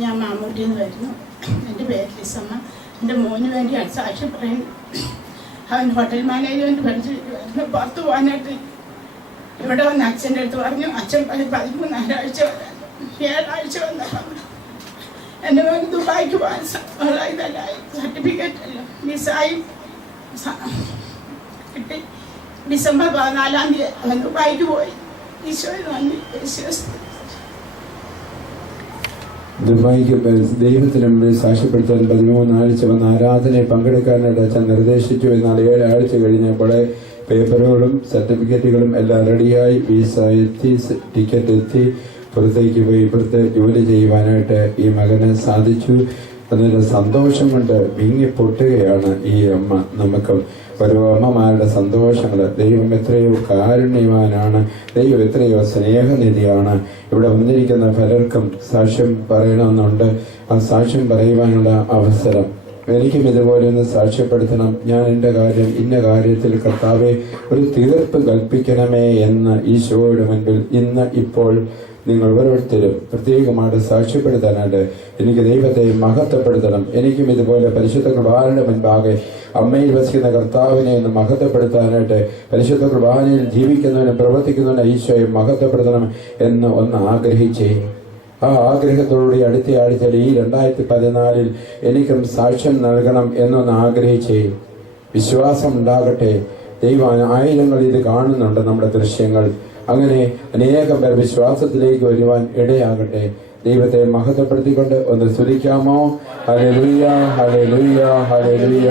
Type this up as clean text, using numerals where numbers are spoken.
ഞാൻ മാമൂട്ടിയിൽ നിന്ന് വരുന്നു. എൻ്റെ പേര് ലിസമ്മ. എൻ്റെ മോന് വേണ്ടി സാക്ഷി പറയുന്നു. അവൻ ഹോട്ടൽ മാനേജ്മെൻറ്റ് പഠിച്ചിട്ട് പുറത്ത് പോകാനായിട്ട് ഇവിടെ വന്ന് അച്ഛൻ്റെ അടുത്ത് പറഞ്ഞു. അച്ഛൻ 13 7 ആഴ്ച വന്ന എൻ്റെ മോന് ദുബായിക്ക് പോകാൻ ഇതല്ല സർട്ടിഫിക്കറ്റ് അല്ല വിസായും കിട്ടി. ഡിസംബർ 14-ാം തീയതി അവൻ ദുബായിക്ക് പോയി. ഈശോയെ നന്ദി. ദുബായിക്ക് ദൈവത്തിന് മുമ്പിൽ സാക്ഷ്യപ്പെടുത്താൻ 13 ആഴ്ച വന്ന ആരാധനയെ പങ്കെടുക്കാനായിട്ട് അച്ഛൻ നിർദ്ദേശിച്ചു. എന്നാൽ 7 ആഴ്ച കഴിഞ്ഞപ്പോൾ പേപ്പറുകളും സർട്ടിഫിക്കറ്റുകളും എല്ലാം റെഡിയായി, വിസ എത്തി, ടിക്കറ്റ് എത്തി, പുറത്തേക്ക് പോയി ഇപ്പുറത്ത് ജോലി ചെയ്യുവാനായിട്ട് ഈ മകന് സാധിച്ചു. അതിൻ്റെ സന്തോഷം കൊണ്ട് വിങ്ങി പൊട്ടുകയാണ് ഈ അമ്മ. നമുക്ക് ഓരോ അമ്മമാരുടെ സന്തോഷങ്ങൾ. ദൈവം എത്രയോ കാരുണ്യവാനാണ്, ദൈവം എത്രയോ സ്നേഹനിധിയാണ്. ഇവിടെ വന്നിരിക്കുന്ന പലർക്കും സാക്ഷ്യം പറയണമെന്നുണ്ട്. ആ സാക്ഷ്യം പറയുവാനുള്ള അവസരം എനിക്കും ഇതുപോലെ ഒന്ന് സാക്ഷ്യപ്പെടുത്തണം. ഞാൻ എൻ്റെ കാര്യം ഇന്ന കാര്യത്തിൽ കർത്താവെ ഒരു തീർപ്പ് കൽപ്പിക്കണമേ എന്ന് ഈശോയുടെ മുൻപിൽ ഇന്ന് ഇപ്പോൾ നിങ്ങൾ ഓരോരുത്തരും പ്രത്യേകമായിട്ട് സാക്ഷ്യപ്പെടുത്താനായിട്ട് എനിക്ക് ദൈവത്തെ മഹത്വപ്പെടുത്തണം. എനിക്കും ഇതുപോലെ പരിശുദ്ധ കുർബാനയുടെ മുൻപാകെ അമ്മയിൽ വസിക്കുന്ന കർത്താവിനെ ഒന്ന് മഹത്വപ്പെടുത്താനായിട്ട്, പരിശുദ്ധ കുർബാനയിൽ ജീവിക്കുന്നവനും പ്രവർത്തിക്കുന്നവനും ഈശോയെ മഹത്വപ്പെടുത്തണം എന്ന് ഒന്ന് ആഗ്രഹിച്ചേ. ആ ആഗ്രഹത്തോടുകൂടി അടുത്ത ആഴ്ചയിൽ ഈ 2014 എനിക്കും സാക്ഷ്യം നൽകണം എന്നൊന്ന് ആഗ്രഹിച്ചേ. വിശ്വാസം ഉണ്ടാകട്ടെ. ദൈവം ആയിരങ്ങൾ ഇത് കാണുന്നുണ്ട്, നമ്മുടെ ദൃശ്യങ്ങൾ. അങ്ങനെ അനേകം പേർ വിശ്വാസത്തിലേക്ക് വരുവാൻ ഇടയാകട്ടെ. ദൈവത്തെ മഹത്വപ്പെടുത്തിക്കൊണ്ട് ഒന്ന് സ്തുതിക്കാമോ? Hallelujah, hallelujah, hallelujah.